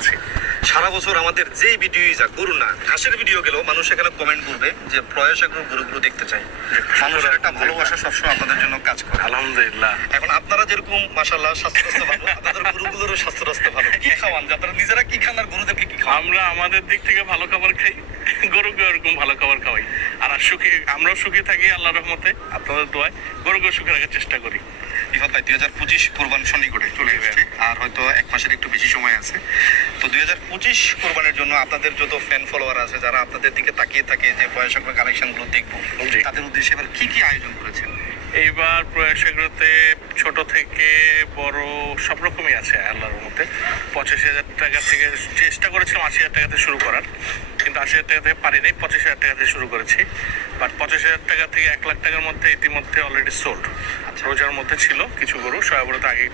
আছি। সারা বছর আমাদের যেই ভিডিও যাক, গরু না ঘাসের ভিডিও গেলেও মানুষ এখানে কমেন্ট করবে যে প্রয়াস এগ্রো গরুগুলো দেখতে চাই। মানুষের একটা ভালোবাসা সবসময় আপনাদের জন্য কাজ করে। আলহামদুলিল্লাহ। এখন আপনারা যেরকম মাশাআল্লাহ স্বাস্থ্য ভালো, আপনাদের গরুগুলোরও স্বাস্থ্য ভালো। কি খাওয়ান, আপনারা নিজেরা কি খান আর গরুদেরকে কি খাওয়ান? আমরা আমাদের দিক থেকে ভালো খাবার খাই, গরুকে ওরকম ভালো খাবার খাওয়াই। আর সুখী, আমরাও সুখী থাকি আল্লাহর রহমতে, আপনাদের দোয়ায় গরুকে সুখে রাখার চেষ্টা করি। ইফাত ভাই 2025 কোরবান সন্নিকটে চলে এসেছে, আর হয়তো এক মাসের একটু বেশি সময় আছে। তো 2025 কোরবানের জন্য আপনাদের যত ফ্যান ফলোয়ার আছে, যারা আপনাদের দিকে তাকিয়ে থাকে যে প্রয়াস এগ্রো কালেকশনগুলো দেখবো, তাদের উদ্দেশ্যে এবার কি কি আয়োজন করেছেন? এইবার প্রয়াস এগ্রোতে ছোট থেকে বড় সব রকমই আছে আল্লাহর রহমতে। 85,000 টাকা থেকে চেষ্টা করেছিলাম 80,000 টাকাতে শুরু করার, কিন্তু 80,000 টাকা থেকে পারি নাই, 25,000 টাকাতে শুরু করেছি। বাট 25,000 টাকা থেকে 1 লাখ টাকার মধ্যে ইতিমধ্যে অলরেডি সোল্ড। রোজার মধ্যে ছিল কিছু গরু, সবাই আগে